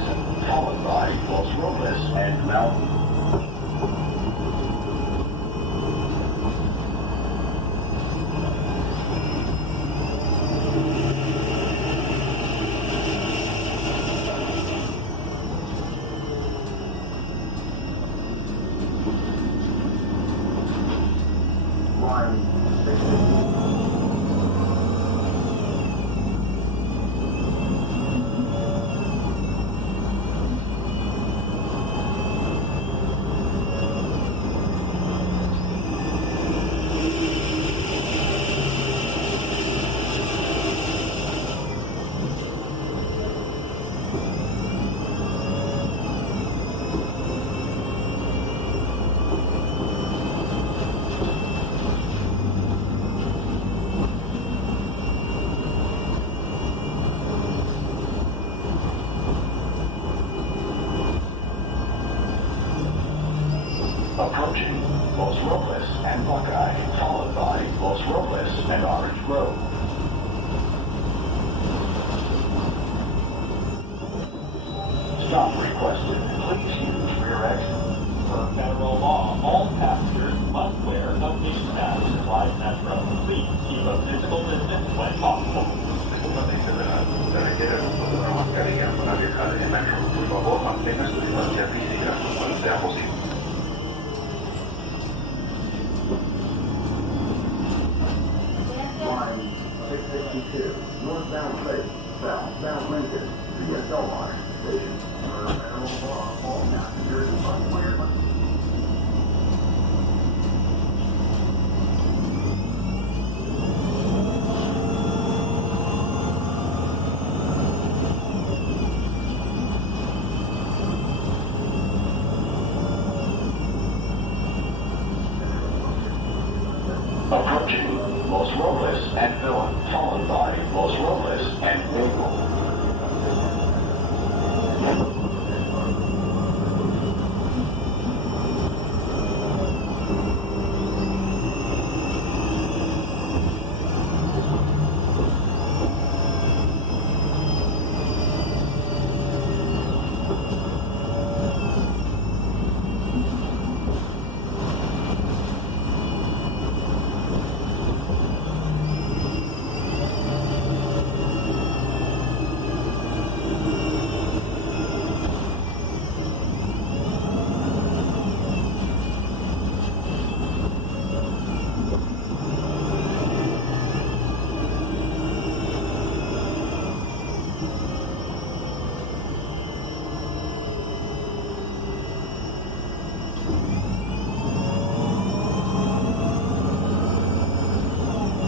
Jackson, followed by Los Robles and Mountain. Approaching Los Robles and Buckeye, followed by Los Robles and Orange Grove. Stop requested. Please use rear exit. Per federal law, all passengers must wear a face mask while metro. Please keep a physical distance when possible. Disculpe, federal. Se requiere el uso de una mascarilla para viajar en metro. Por favor, mantenga su distancia física cuando sea posible. Line 662, northbound Lake, southbound Lincoln, via Delmar Station. Per federal law, all passengers must wear Approaching Los Robles and Villa, followed by Los Robles and Maple.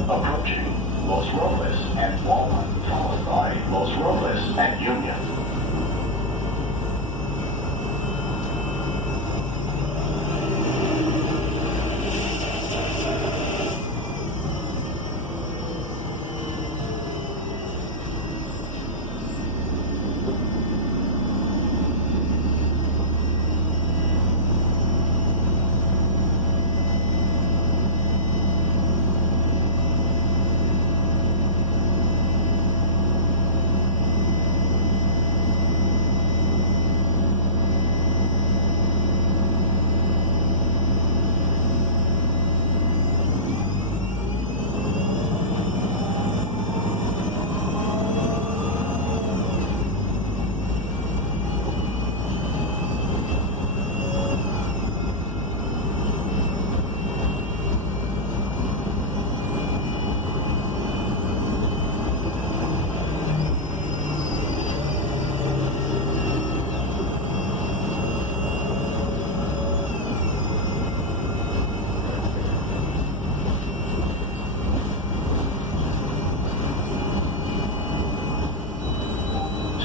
Approaching Los Robles and Walnut, followed by Los Robles and Union.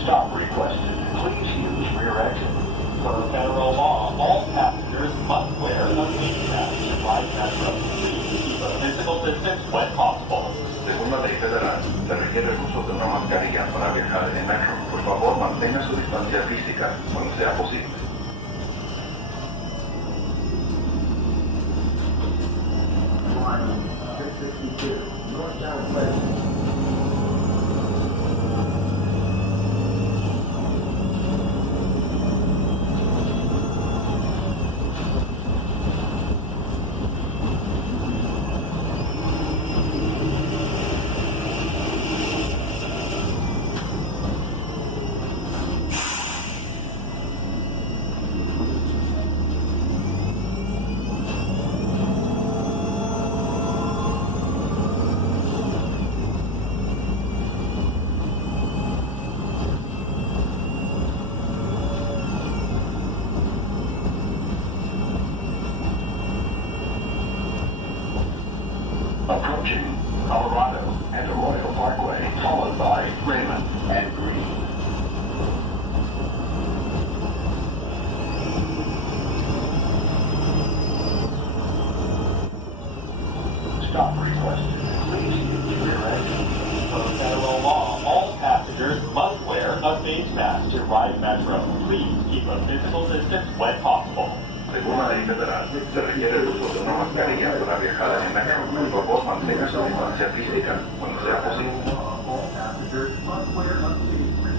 Stop requested. Please use rear exit. Per federal law, all passengers must wear a face mask while metro. Please keep a physical distance when possible. Según la ley federal, se requiere el uso de una mascarilla para viajar en metro. Por favor, mantenga su distancia física cuando sea posible. Line 662, northbound Lake. Stop request. Please use rear exit. Per federal law, all passengers must wear a face mask to ride Metro. Please keep a physical distance when possible. Según la ley federal, se requiere el uso de una mascarilla para viajar en metro. Por favor, mantenga su distancia física cuando sea posible. All passengers must wear a face mask.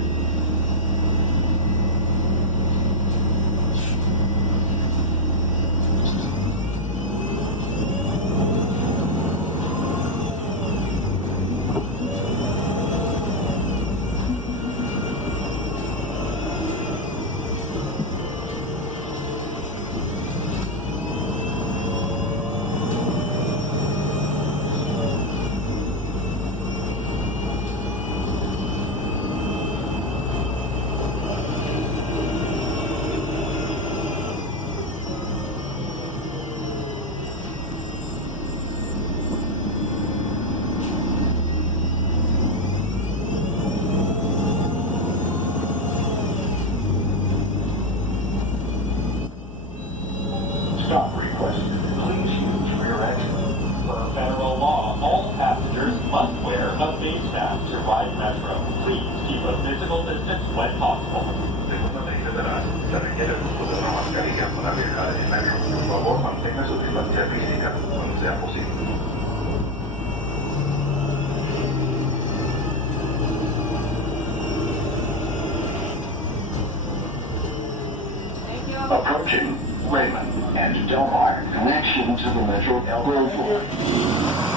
Stop request. Please use rear exit. Per federal law, all passengers must wear a face mask to ride Metro. Please keep a physical distance when possible. Según la ley federal, se requiere el uso de una mascarilla para viajar en metro. Por favor, mantenga su distancia física cuando sea posible. Approaching Raymond and Del Mar connection to the Metro Grove Line.